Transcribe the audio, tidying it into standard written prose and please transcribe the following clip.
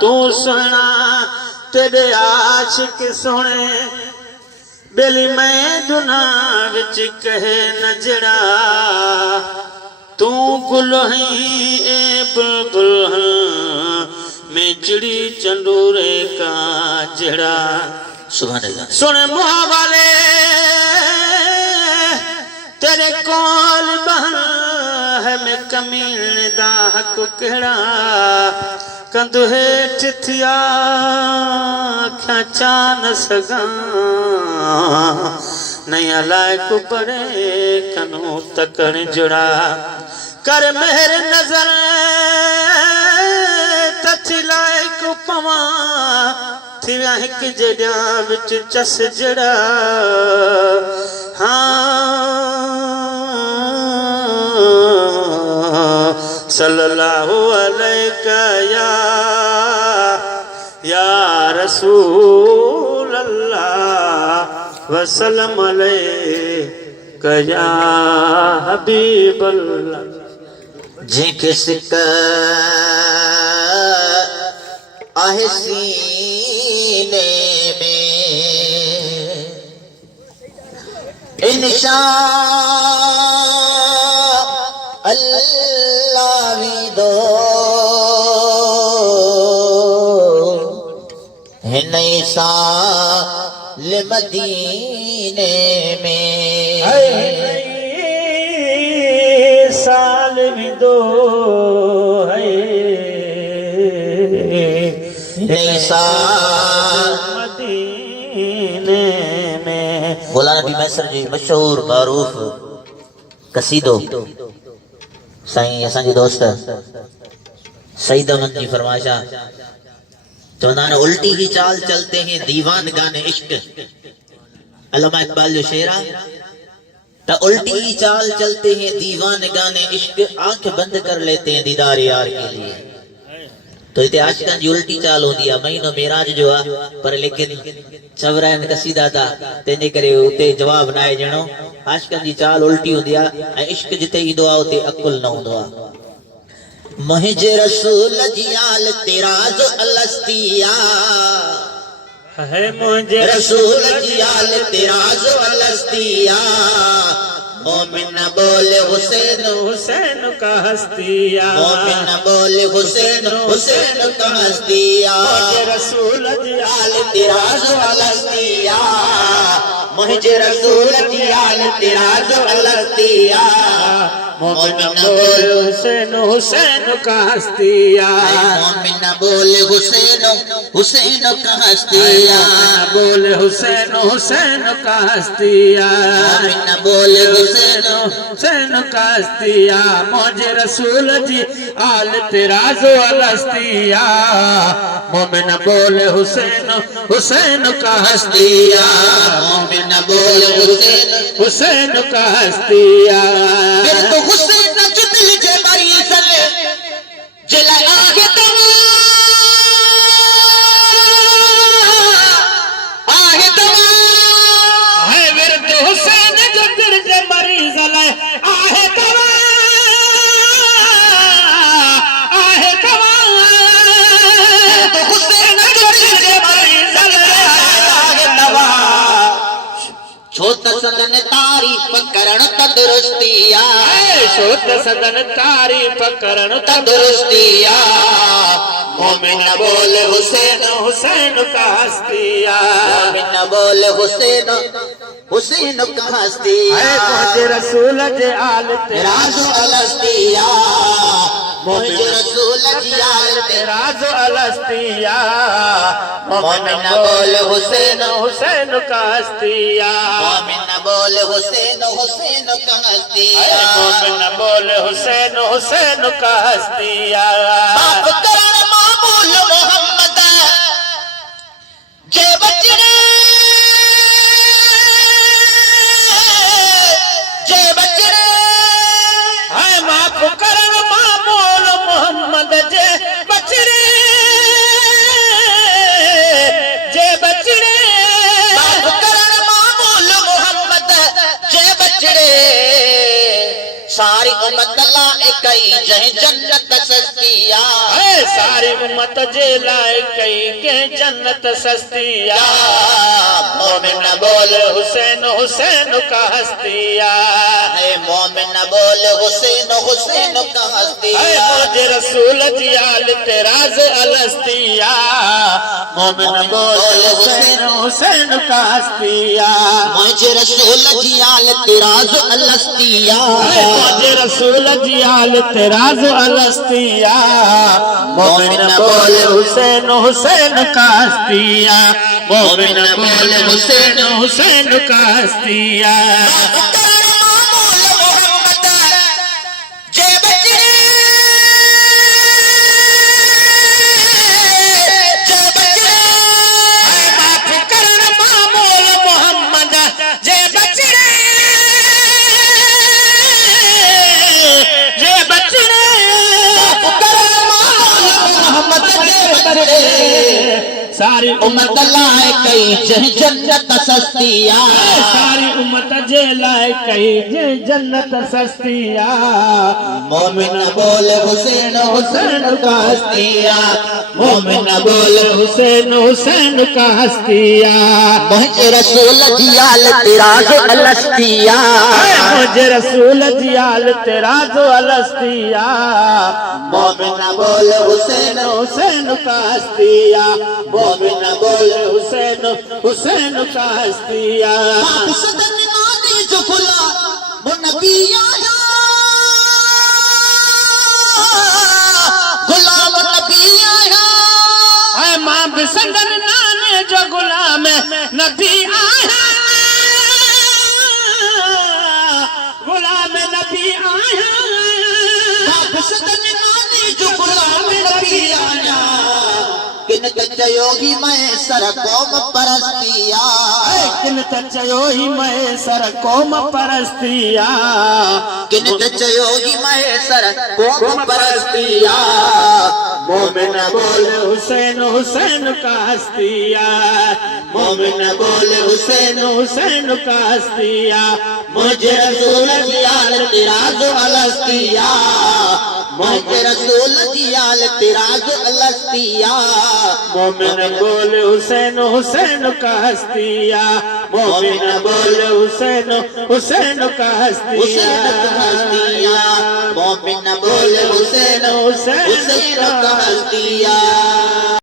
तू सुना तेरे आशिक सुने बेली मैं दुना विच कहे नजड़ा तू गुल ही ए बुलबुल मैं चिड़ी चंदूरे का जड़ा। सुभान अल्लाह। सुन मुहा वाले तेरे कौल बहन है मैं कमीन दा हक केड़ा कंध हेठ थिया चा न सगा नया लायक बड़े कनू तकण जुड़ा कर मेहर नजर तथी लायक पवा थिया हिक जड़ा विच चस जड़ा। हाँ सल्लल्लाहु अलैका या रसूल अल्लाह वसल्लम अलैका या हबीब अल्लाह। जे किसका आहे सीने में इंशाअल्लाह भी दो है नई साल मदीने में साल भी दो है नई साल मदीने में। मौलाना नबी मैसर जी मशहूर मारूफ कसीदो साईं असांजे दोस्त सईद अहमद जी फरमाइशा चवंदा आहिनि उल्टी ही चाल चलते हैं दीवान गाने इश्क। अल्लामा इकबाल जो शेर आहे तो उल्टी ही चाल चलते हैं दीवान गाने इश्क आंख बंद कर लेते हैं दीदार यार के लिए। तो इते आशिकान जी उल्टी चाल होंदी आहे महीनो मेराज जो आहे पर लेकिन छवरा आहिनि कसीदा था तंहिंजे करे उते जवाब न आहे ॼणो आशिकान जी चाल उल्टी होंदी आहे ऐं इश्क जिते ईंदो आहे उते अकुल न हूंदो आहे। मुंहिंजे रसूल जी आल तेरा जो अलस्तिया है मुझे रसूल जी आल तेरा जो अलस्तिया मोमिन बोले हुसैन हुसैन का हस्तिया मोमिन बोले हुसैन हुसैन का हस्तिया मुझे रसूल जी आल तेरा जो अलस्तिया मुझे रसूल जी आल तेरा जो अलस्तिया मोमिन बोले हुसैन हुसैन का हस्तिया मोमिन बोले हुसैन हुसैन का हस्तिया बोले हुसैन हुसैन का हस्तिया मोमिन बोले हुसैन हुसैन का हस्तिया मुझे रसूल जी आल तेरा जो अलस्तिया मोमिन बोले हुसैन हुसैन का हस्तिया मोमिन बोले हुसैन हुसैन का हस्तिया तो हुसैन जो दिल के मरीज ले जला आगे तो आगे तो है विरद हुसैन जो दिल के मरीज ले आहे तवा तो हुसैन जो दिल के मरीज ले आगे तवा छोट सदन तारीफ करण तदरुस्तिया छोट सदन तारीफ करण तदरुस्तिया मोमिन बोले हुसैन हुसैन का हस्तिया मोमिन बोले हुसैन हुसैन का हस्तिया है मुझे रसूल जे आल तेरा राजो अलस्तिया मुझे रसूल जी आल तेरा जो अलस्तिया मोमिन बोले हुसैन हुसैन का हस्तिया मोमिन बोले हुसैन हुसैन का हस्तिया मोमिन बोले हुसैन हुसैन का हस्तिया माफ करण मामूल मोहम्मद जे बचड़े है माफ करण मामूल मोहम्मद जे बचड़े माफ करण मामूल मोहम्मद जे बचड़े सारी उम्मत लाए कई जह जन्नत सस्तिया सारी उम्मत जे लाए कई के जन्नत सस्तिया मोमिन न बोल हुसैन हुसैन का हस्तिया मोमिन न बोल हुसैन हुसैन का हस्तिया मुझे रसूल जियाल तेराज अलस्तिया मोमिन बोल हुसैन हुसैन का हस्तिया मुझे रसूल जियाल तेराज अलस्तिया मुझे रसूल जियाल तेराज अलस्तिया मोमिन बोल हुसैन हुसैन का हस्तिया मोमिन बोल हुसैन हुसैन का हस्तिया सारी उम्मत लाए कई जह जन्नत सस्तिया सारी उम्मत जे लाए कई जे जन्नत सस्तिया मोमिन बोल हुसैन हुसैन का हस्तिया मोमिन बोल हुसैन हुसैन का हस्तिया मुझे रसूल जियाल तेराज अलस्तिया मुझे रसूल जियाल तेराज अलस्तिया मोमिन बोल हुसैन हुसैन का हस्तिया मोमिन बोल हुसैन हुसैन का हस्तिया सदन नानी जो खुला वो नबी आया गुलाम नबी आया है मां बिसंदन नाने जो गुलाम नबी आया गुलाम नबी आया सदन नानी जो गुलाम नबी आया किन योगी मैं सर कौम परस्तिया किन चयो ही मैं सर कौम परस्तिया किन योगी मैं सर कौम परस्तिया मोमिन बोल हुसैन हुसैन का हस्तिया मोमिन बोल हुसैन हुसैन का हस्तिया मुझे रसूल जियाल तेराज अलस्तिया मुझे रसूल जियाल तेराज अलस्तिया मोमिन बोल हुसैन हुसैन का हस्तिया मोमिन बोल हुसैन हुसैन का हस्तिया मोमिन बोल हुसैन हुसैन हुसैन का हस्तिया।